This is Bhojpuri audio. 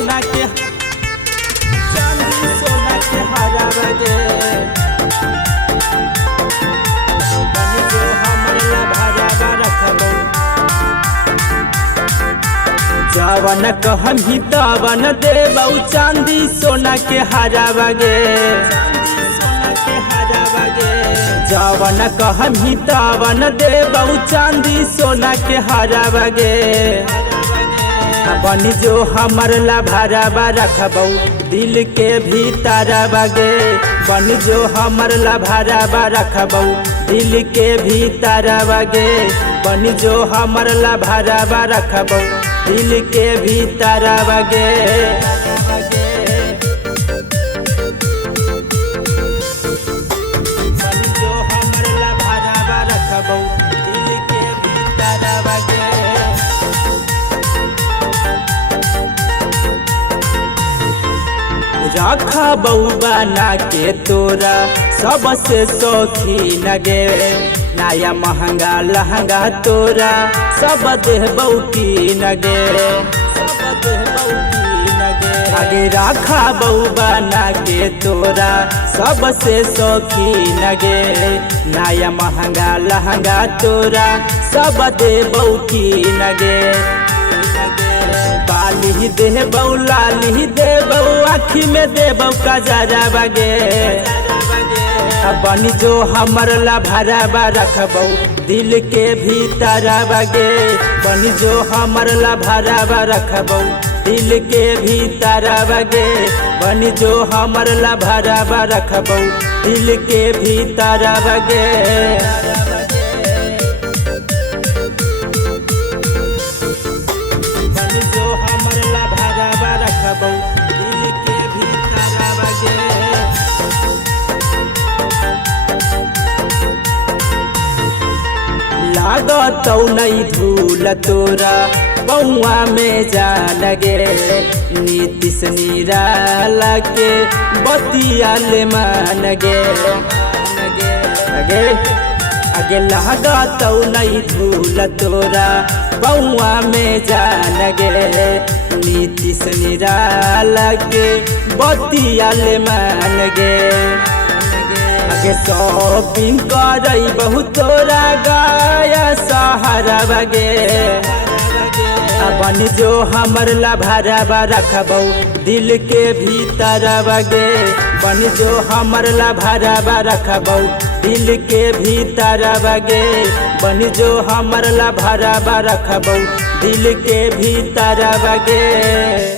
सोना के चांदी सोना के हरा बगे बनी जो हमर ला भरा रखबो जवन कहमी तवन देबौ चांदी सोना के हरा बगे जवन कहमी तवन देबौ चांदी सोना के हरा बगे बनी जो हमर ला भरा रखबौ दिल के भीतर बगे बनी जो हमर ला भरा रखबौ दिल के भीतर बगे बनी जो हमर ला भरा रखबौ दिल के भीतर बगे रखा बना के तोरा सबसे शौकीन गे नया महंगा लहंगा तोरा सब देबौ कीन गे आगे रखा बना के तोरा सबसे शौकीन गे नया महंगा लहंगा तोरा सब देबौ कीन गे बाली देबौ लाली देबौ आँखी में देबौ कजरा बगे बनी जो हमर ला भरा रखबौ दिल के भीतर बगे बनी जो हमर ला भरा रखबौ दिल के भीतर बगे बनी जो हमर ला भरा रखबौ दिल के भीतर बगे लागतौ नहीं धूल तोरा बउआ में जान गे नीतीश निराला के बतिया ले मान गे आगे लागतौ नहीं धूल तोरा बउआ में जान गे नीतीश निराला के बतिया ले मान गे आगे शॉपिंग करई बहुत तोरा गाया सहारा बगे बनी जो हमर ला भरा रखबौ दिल के भीतर बगे बनी जो हमर ला भरा रखबौ दिल के भीतर बगे बनी जो हमर ला भरा रखबौ दिल के भीतर बगे।